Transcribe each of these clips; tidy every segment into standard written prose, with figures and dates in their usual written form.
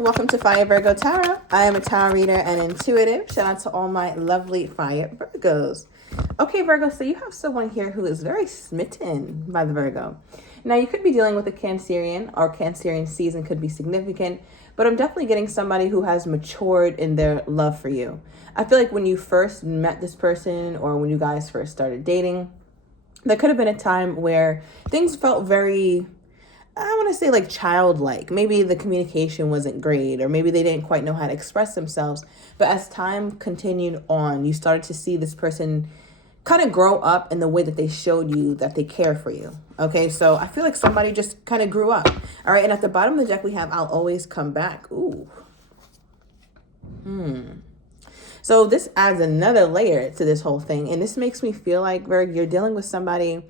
Welcome to Fire Virgo Tarot. I am a tarot reader and intuitive. Shout out to all my lovely Fire Virgos. Okay, Virgo, so you have someone here who is very smitten by the Virgo. Now, you could be dealing with a Cancerian, or Cancerian season could be significant, but I'm definitely getting somebody who has matured in their love for you. I feel like when you first met this person or when you guys first started dating, there could have been a time where things felt very, I want to say, like childlike. Maybe the communication wasn't great, or maybe they didn't quite know how to express themselves. But as time continued on, you started to see this person kind of grow up in the way that they showed you that they care for you. Okay, so I feel like somebody just kind of grew up. All right, and at the bottom of the deck we have, I'll always come back. Ooh. So this adds another layer to this whole thing. And this makes me feel like, Virg, you're dealing with somebody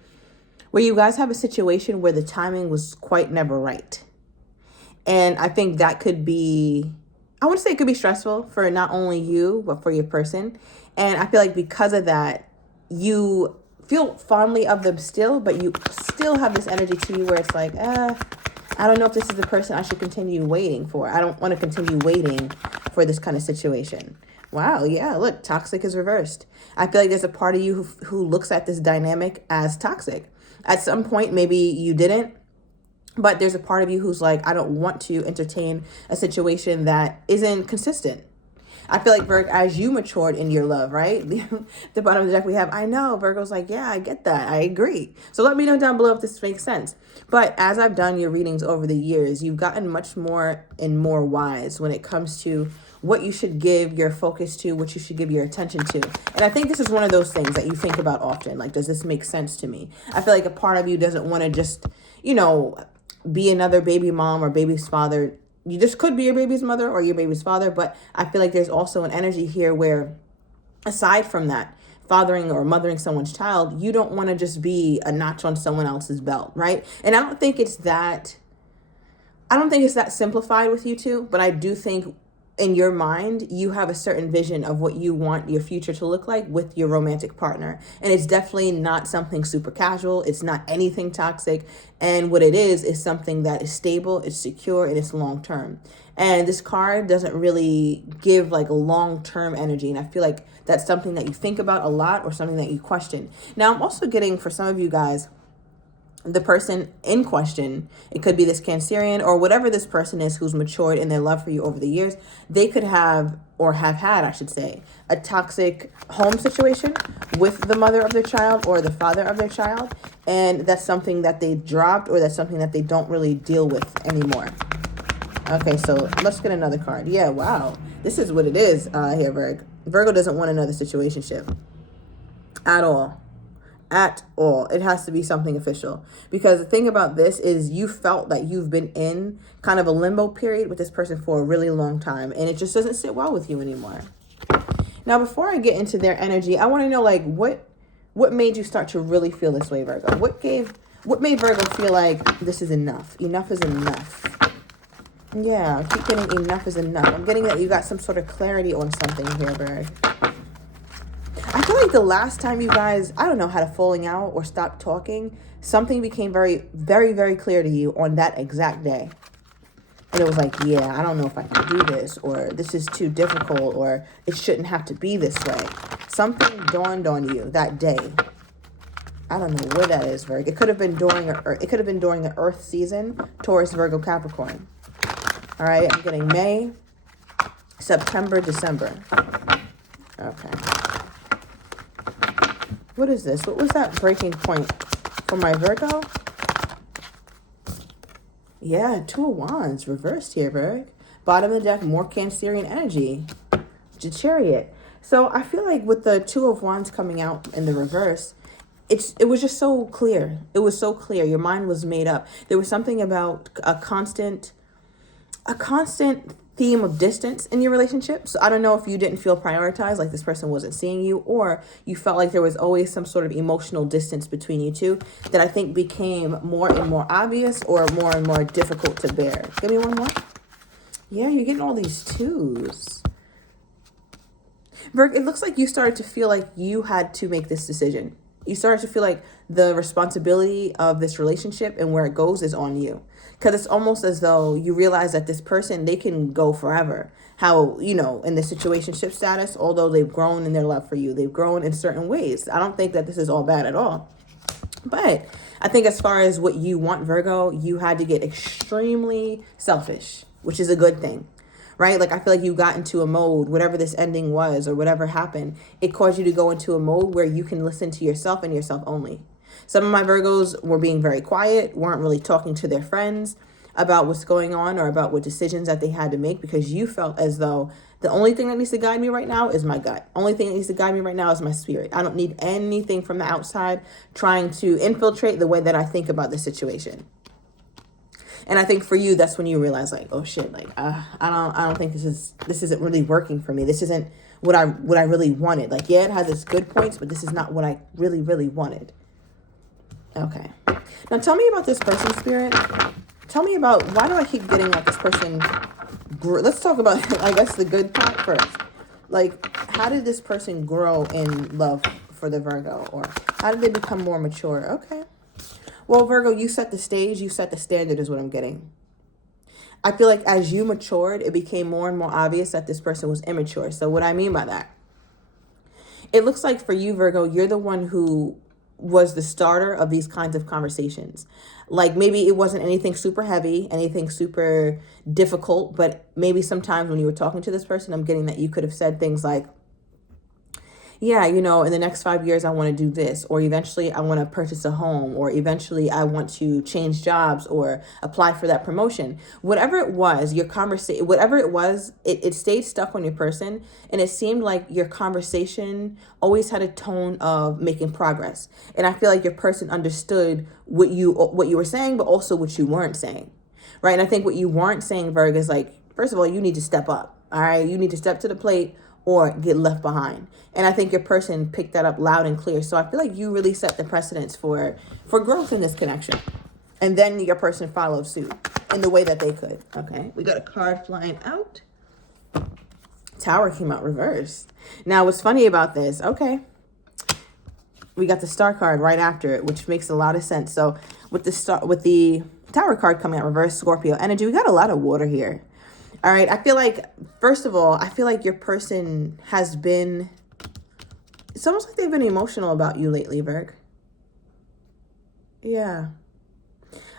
where you guys have a situation where the timing was quite never right. And I think that could be, I would say it could be stressful for not only you, but for your person. And I feel like because of that, you feel fondly of them still, but you still have this energy to you where it's like, I don't know if this is the person I should continue waiting for. I don't want to continue waiting for this kind of situation. Wow, yeah, look, toxic is reversed. I feel like there's a part of you who looks at this dynamic as toxic. At some point, maybe you didn't, but there's a part of you who's like, I don't want to entertain a situation that isn't consistent. I feel like, Virgo, as you matured in your love, right? The bottom of the deck we have, I know. Virgo's like, yeah, I get that. I agree. So let me know down below if this makes sense. But as I've done your readings over the years, you've gotten much more and more wise when it comes to what you should give your focus to, what you should give your attention to. And I think this is one of those things that you think about often. Like, does this make sense to me? I feel like a part of you doesn't want to just, be another baby mom or baby's father. You just could be your baby's mother or your baby's father. But I feel like there's also an energy here where, aside from that, fathering or mothering someone's child, you don't want to just be a notch on someone else's belt, right? And I don't think it's that simplified with you two, but I do think in your mind, you have a certain vision of what you want your future to look like with your romantic partner. And it's definitely not something super casual. It's not anything toxic. And what it is something that is stable, it's secure, and it's long-term. And this card doesn't really give like a long-term energy. And I feel like that's something that you think about a lot or something that you question. Now, I'm also getting, for some of you guys, the person in question, it could be this Cancerian or whatever this person is who's matured in their love for you over the years. They could have, or have had, I should say, a toxic home situation with the mother of their child or the father of their child. And that's something that they dropped, or that's something that they don't really deal with anymore. Okay, so let's get another card. Yeah, wow. This is what it is here, Virgo. Virgo doesn't want another situationship at all. At all. It has to be something official, because the thing about this is you felt that you've been in kind of a limbo period with this person for a really long time, and it just doesn't sit well with you anymore. Now, before I get into their energy, I want to know, like, what made you start to really feel this way, Virgo? What made Virgo feel like this is enough? Enough is enough. Yeah, I keep getting enough is enough. I'm getting that you got some sort of clarity on something here, Virgo. I feel like the last time you guys, I don't know, had a falling out or stopped talking, something became very, very, very clear to you on that exact day. And it was like, yeah, I don't know if I can do this, or this is too difficult, or it shouldn't have to be this way. Something dawned on you that day. I don't know where that is, Virgo. It could have been during the Earth season, Taurus, Virgo, Capricorn. All right, I'm getting May, September, December. Okay. What is this? What was that breaking point for my Virgo? Yeah, Two of Wands reversed here, Virgo. Bottom of the deck, more Cancerian energy. The Chariot. So I feel like with the Two of Wands coming out in the reverse, it was just so clear. It was so clear. Your mind was made up. There was something about a constant theme of distance in your relationship. So I don't know if you didn't feel prioritized, like this person wasn't seeing you, or you felt like there was always some sort of emotional distance between you two that I think became more and more obvious or more and more difficult to bear. Give me one more. Yeah, you're getting all these twos. Virgo, it looks like you started to feel like you had to make this decision. You started to feel like the responsibility of this relationship and where it goes is on you. Because it's almost as though you realize that this person, they can go forever. How, in the situationship status, although they've grown in their love for you, they've grown in certain ways. I don't think that this is all bad at all. But I think as far as what you want, Virgo, you had to get extremely selfish, which is a good thing, right? Like, I feel like you got into a mode, whatever this ending was or whatever happened, it caused you to go into a mode where you can listen to yourself and yourself only. Some of my Virgos were being very quiet, weren't really talking to their friends about what's going on or about what decisions that they had to make, because you felt as though the only thing that needs to guide me right now is my gut. Only thing that needs to guide me right now is my spirit. I don't need anything from the outside trying to infiltrate the way that I think about the situation. And I think for you, that's when you realize, like, oh shit, like I don't think this isn't really working for me. This isn't what I really wanted. Like, yeah, it has its good points, but this is not what I really, really wanted. Okay. Now tell me about this person, Spirit. Tell me about, why do I keep getting like this person let's talk about, I guess, the good part first. Like, how did this person grow in love for the Virgo? Or how did they become more mature? Okay. Well, Virgo, you set the stage, you set the standard is what I'm getting. I feel like as you matured, it became more and more obvious that this person was immature. So what I mean by that, it looks like for you, Virgo, you're the one who was the starter of these kinds of conversations. Like, maybe it wasn't anything super heavy, anything super difficult, but maybe sometimes when you were talking to this person, I'm getting that you could have said things like, yeah, in the next 5 years, I want to do this, or eventually I want to purchase a home, or eventually I want to change jobs or apply for that promotion. Whatever it was, your conversation, whatever it was, it stayed stuck on your person. And it seemed like your conversation always had a tone of making progress. And I feel like your person understood what you were saying, but also what you weren't saying. Right. And I think what you weren't saying, Virgo, is like, first of all, you need to step up. All right. You need to step to the plate or get left behind. And I think your person picked that up loud and clear. So I feel like you really set the precedence for growth in this connection. And then your person followed suit in the way that they could. Okay, we got a card flying out. Tower came out reversed. Now, what's funny about this, okay, we got the star card right after it, which makes a lot of sense. So with the Tower card coming out reverse, Scorpio energy, we got a lot of water here. All right, I feel like, first of all, I feel like your person has been, it's almost like they've been emotional about you lately, Virg. Yeah.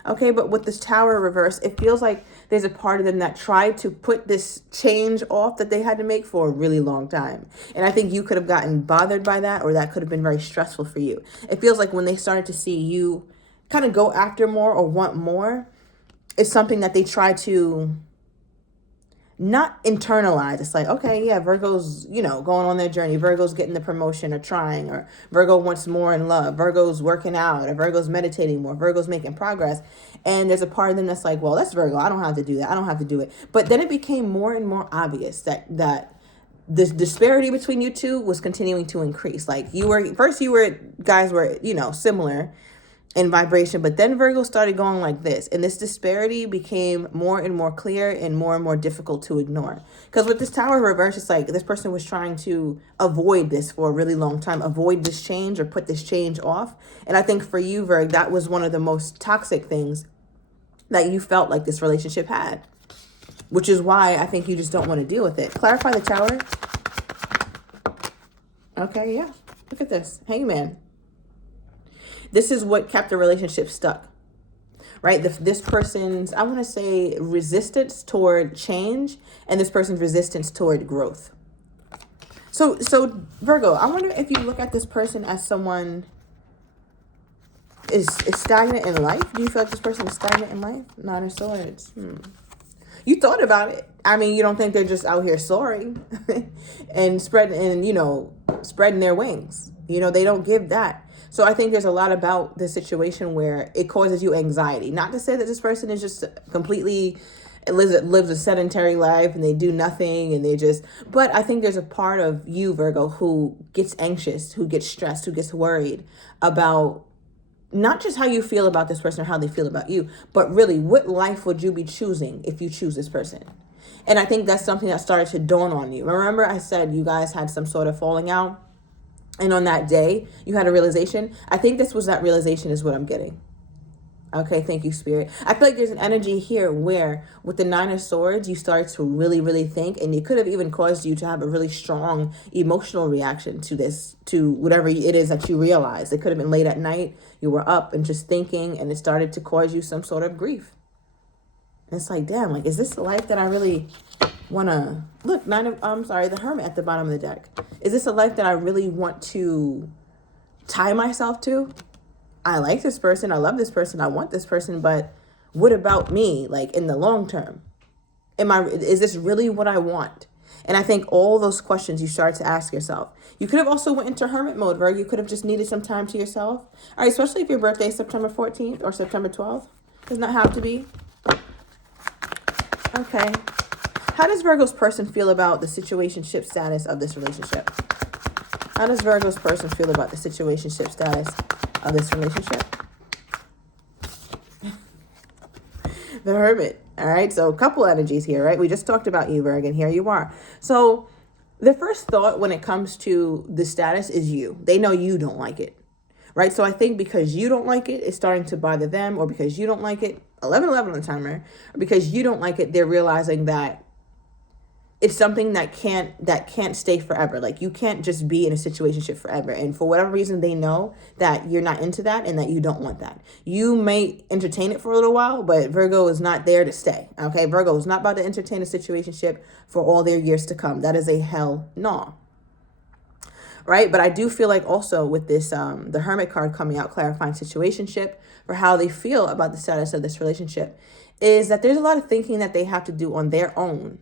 Okay, but with this Tower reverse, it feels like there's a part of them that tried to put this change off that they had to make for a really long time. And I think you could have gotten bothered by that, or that could have been very stressful for you. It feels like when they started to see you kind of go after more or want more, it's something that they try to not internalize. It's like, okay, yeah, Virgo's, going on their journey. Virgo's getting the promotion or trying, or Virgo wants more in love. Virgo's working out, or Virgo's meditating more. Virgo's making progress. And there's a part of them that's like, well, that's Virgo. I don't have to do that. I don't have to do it. But then it became more and more obvious that this disparity between you two was continuing to increase. Like, guys were, similar in vibration, but then Virgo started going like this, and this disparity became more and more clear and more difficult to ignore. Because with this Tower reverse, it's like this person was trying to avoid this for a really long time, avoid this change or put this change off. And I think for you, Virg, that was one of the most toxic things that you felt like this relationship had, which is why I think you just don't want to deal with it. Clarify the Tower. Okay, yeah, look at this, Hangman. This is what kept the relationship stuck, right? This person's, I want to say, resistance toward change, and this person's resistance toward growth. So Virgo, I wonder if you look at this person as someone is stagnant in life. Do you feel like this person is stagnant in life? Nine of Swords. You thought about it. I mean, you don't think they're just out here soaring and spreading their wings. They don't give that. So I think there's a lot about this situation where it causes you anxiety. Not to say that this person is just completely lives a sedentary life and they do nothing and but I think there's a part of you, Virgo, who gets anxious, who gets stressed, who gets worried about not just how you feel about this person or how they feel about you, but really what life would you be choosing if you choose this person? And I think that's something that started to dawn on you. Remember I said you guys had some sort of falling out? and on that day you had a realization. I think this was that realization is what I'm getting. Okay, thank you, Spirit. I feel like there's an energy here where with the Nine of Swords, you start to really, really think, and it could have even caused you to have a really strong emotional reaction to this, to whatever it is that you realize. It could have been late at night, you were up and just thinking, and it started to cause you some sort of grief. And it's like, damn, like, is this the life that I really want to... Look, the Hermit at the bottom of the deck. Is this a life that I really want to tie myself to? I like this person, I love this person, I want this person, but what about me, like in the long term? Is this really what I want? And I think all those questions you start to ask yourself. You could have also went into hermit mode, Virgo. You could have just needed some time to yourself. All right, especially if your birthday is September 14th or September 12th. Does not have to be. Okay. How does Virgo's person feel about the situationship status of this relationship? How does Virgo's person feel about the situationship status of this relationship? The Hermit. All right, so a couple energies here, right? We just talked about you, Virgo, and here you are. So the first thought when it comes to the status is you. They know you don't like it, right? So I think because you don't like it, it's starting to bother them, or because you don't like it, 11:11 on the timer, or because you don't like it, they're realizing that it's something that can't stay forever. Like, you can't just be in a situationship forever. And for whatever reason, they know that you're not into that and that you don't want that. You may entertain it for a little while, but Virgo is not there to stay. Okay, Virgo is not about to entertain a situationship for all their years to come. That is a hell no. Right? But I do feel like also with this, the Hermit card coming out, clarifying situationship, for how they feel about the status of this relationship, is that there's a lot of thinking that they have to do on their own.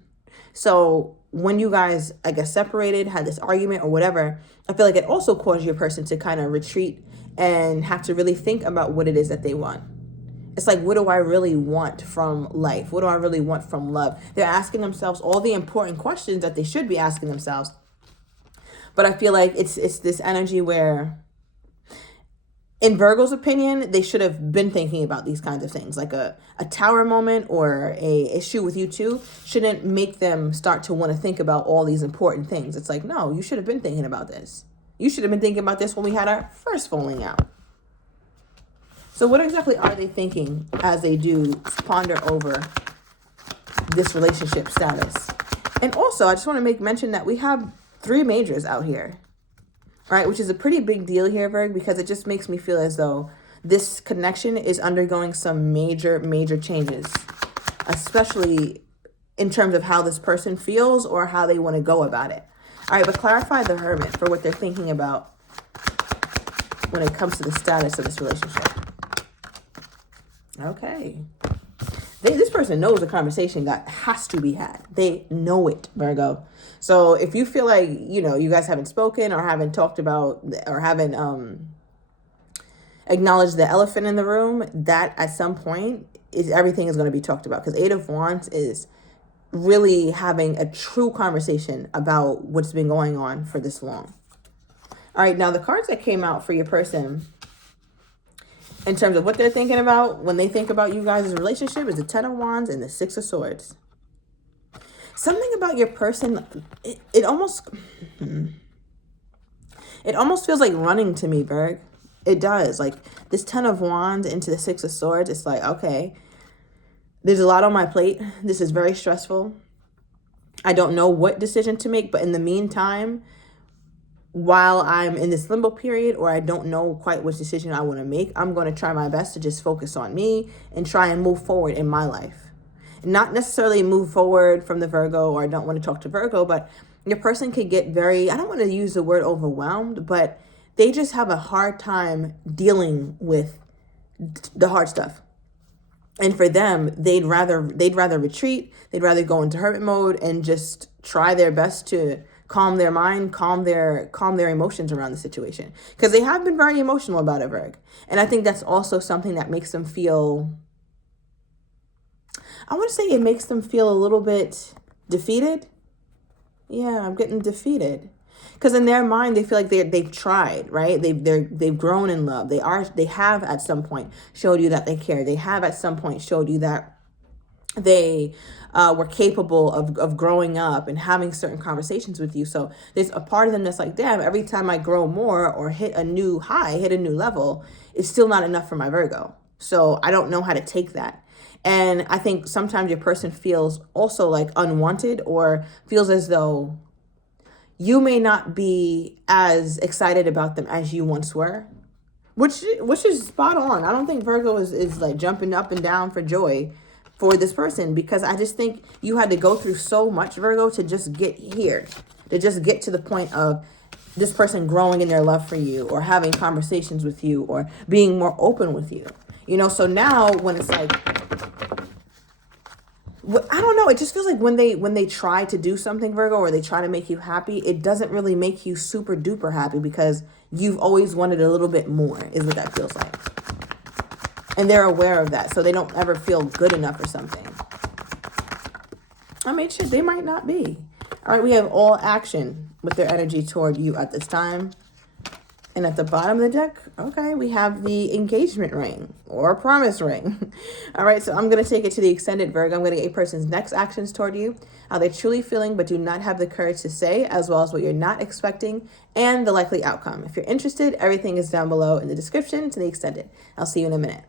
So when you guys, I guess, separated, had this argument or whatever, I feel like it also caused your person to kind of retreat and have to really think about what it is that they want. It's like, what do I really want from life? What do I really want from love? They're asking themselves all the important questions that they should be asking themselves. But I feel like it's this energy where, in Virgo's opinion, they should have been thinking about these kinds of things. Like a tower moment or a issue with you two shouldn't make them start to want to think about all these important things. It's like, no, you should have been thinking about this. You should have been thinking about this when we had our first falling out. So what exactly are they thinking as they do ponder over this relationship status? And also, I just want to make mention that we have 3 majors out here. Right, which is a pretty big deal here, Virgo, because it just makes me feel as though this connection is undergoing some major, major changes, especially in terms of how this person feels or how they want to go about it. All right, but clarify the Hermit for what they're thinking about when it comes to the status of this relationship. Okay. This person knows the conversation has to be had. They know it, Virgo. So if you feel like, you guys haven't spoken or haven't talked about or haven't acknowledged the elephant in the room, that at some point everything is going to be talked about. Because 8 of Wands is really having a true conversation about what's been going on for this long. All right, now the cards that came out for your person in terms of what they're thinking about when they think about you guys' relationship is the 10 of Wands and the 6 of Swords. Something about your person, it almost feels like running to me, Berg. It does. Like this 10 of Wands into the 6 of Swords, it's like, okay, there's a lot on my plate. This is very stressful. I don't know what decision to make, but in the meantime, while I'm in this limbo period or I don't know quite which decision I want to make, I'm going to try my best to just focus on me and try and move forward in my life. Not necessarily move forward from the Virgo, or I don't want to talk to Virgo, but your person could get very, I don't want to use the word overwhelmed, but they just have a hard time dealing with the hard stuff. And for them, they'd rather retreat. They'd rather go into hermit mode and just try their best to calm their mind, calm their emotions around the situation. Because they have been very emotional about it, Virg. And I think that's also something that makes them feel, I want to say it makes them feel a little bit defeated. Yeah, I'm getting defeated. Because in their mind, they feel like they've tried, right? They've grown in love. They have at some point showed you that they care. They have at some point showed you that they were capable of growing up and having certain conversations with you. So there's a part of them that's like, damn, every time I grow more or hit a new high, hit a new level, it's still not enough for my Virgo. So I don't know how to take that. And I think sometimes your person feels also like unwanted, or feels as though you may not be as excited about them as you once were, which is spot on. I don't think Virgo is like jumping up and down for joy for this person, because I just think you had to go through so much, Virgo, to just get here, to just get to the point of this person growing in their love for you, or having conversations with you, or being more open with you. You know, so now when it's like, I don't know, it just feels like when they try to do something, Virgo, or they try to make you happy, it doesn't really make you super duper happy, because you've always wanted a little bit more, is what that feels like. And they're aware of that, so they don't ever feel good enough or something. I mean, shit, they might not be. All right, we have all action with their energy toward you at this time. And at the bottom of the deck, okay, we have the engagement ring or promise ring. All right, so I'm going to take it to the extended, Virgo. I'm going to get a person's next actions toward you, how they're truly feeling but do not have the courage to say, as well as what you're not expecting, and the likely outcome. If you're interested, everything is down below in the description to the extended. I'll see you in a minute.